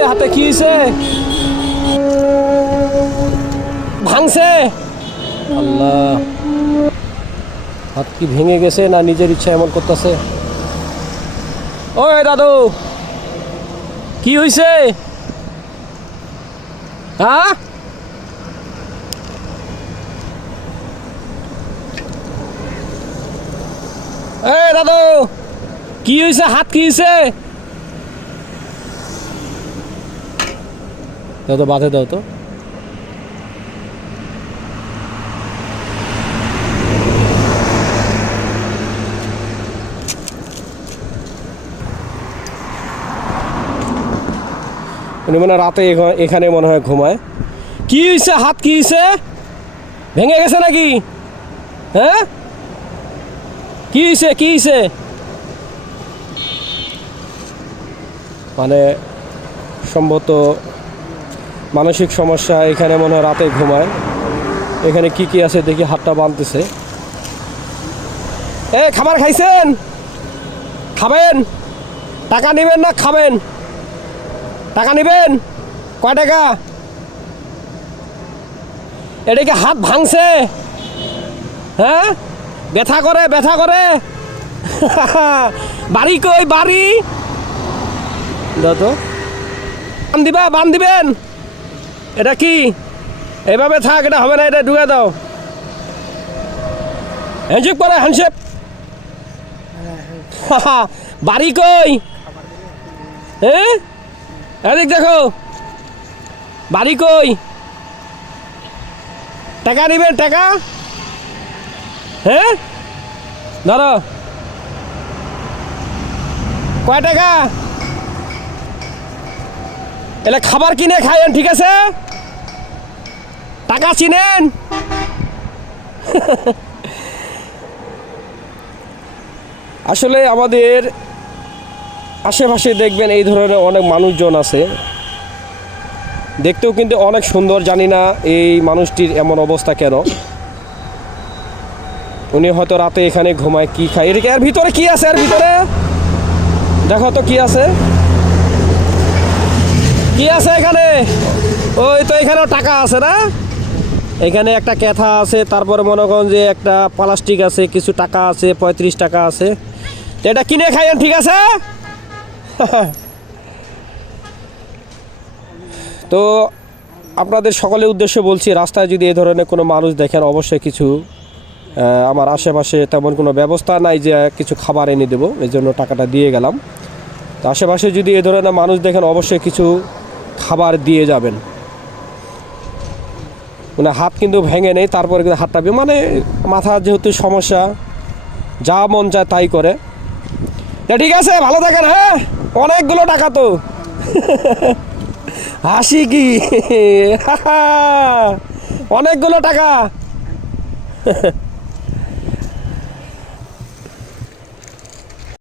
হয়েছে হাতে কি হয়েছে ভাঙছে। আল্লাহ। হাত কি ভেঙে গেছে না নিজের ইচ্ছা এমন করতেছে? ওই দাদু, কি হয়েছে হ্যাঁ? এই দাদু, কি হয়েছে হাত কি হয়েছে দাও তো, বাঁধে দাও তো। উনি মানে রাতে এখানে মনে হয় ঘুমায়। কি হয়েছে হাত কি হয়েছে ভেঙে গেছে নাকি? হ্যাঁ? কি হয়েছে কি হয়েছে মানে সম্ভবত মানসিক সমস্যা, এখানে মনে হয় রাতে ঘুমায়। এখানে কি কি আছে দেখি হাতটা বাঁধতেছে। এ, খাবার খাইছেন? খাবেন? টাকা নেবেন না খাবেন? টাকা নেবেন? কয় টাকা? এটা কি হাত ভাঙছে? হ্যাঁ? ব্যথা করে ব্যথা করে? বাড়ি কই, বাড়ি? তো বান দিবা, বান দিবেন? এটা কি? এভাবে থাক, এটা হবে না, এটা ঢুকে দাও। হ্যান্ডশেক করে হ্যান্ডশেক বাড়ি কই? হ্যাঁ এদিক দেখো। বাড়ি কই? টাকা নেবেন টাকা? হ্যাঁ ধরো। কয় টাকা? এলে খাবার কিনে খাইয়েন, ঠিক আছে? টাকা চিনেন? আসলে আমাদের আশেপাশে দেখবেন এই ধরনের অনেক মানুষজন আছে। দেখতেও কিন্তু অনেক সুন্দর, জানি না এই মানুষটির এমন অবস্থা কেন। উনি হয়তো রাতে এখানে ঘুমায়, কি খায়? এর ভিতরে কি আছে? এর ভিতরে? দেখো তো কি আছে। কি আছে এখানে? ওই তো এখানেও টাকা আছে না? এখানে একটা ক্যাথা আছে, তারপরে মনে করেন যে একটা প্লাস্টিক আছে, কিছু টাকা আছে, পঁয়ত্রিশ টাকা আছে। তো এটা কিনে খাইয়েন, ঠিক আছে? তো আপনাদের সকলের উদ্দেশ্যে বলছি, রাস্তায় যদি এ ধরনের কোনো মানুষ দেখেন, অবশ্যই কিছু আমার আশেপাশে তেমন কোনো ব্যবস্থা নাই যে কিছু খাবার এনে দেবো এই জন্য টাকাটা দিয়ে গেলাম। তো আশেপাশে যদি এ ধরনের মানুষ দেখেন, অবশ্যই কিছু খাবার দিয়ে যাবেন। মানে হাত কিন্তু ভেঙে নেই, তারপরে কিন্তু হাতটা মানে মাথা যেহেতু সমস্যা, যা মন চায় তাই করে। তা ঠিক আছে, ভালো থাকেন হ্যাঁ? অনেকগুলো টাকা তো। হাসি কি? অনেকগুলো টাকা।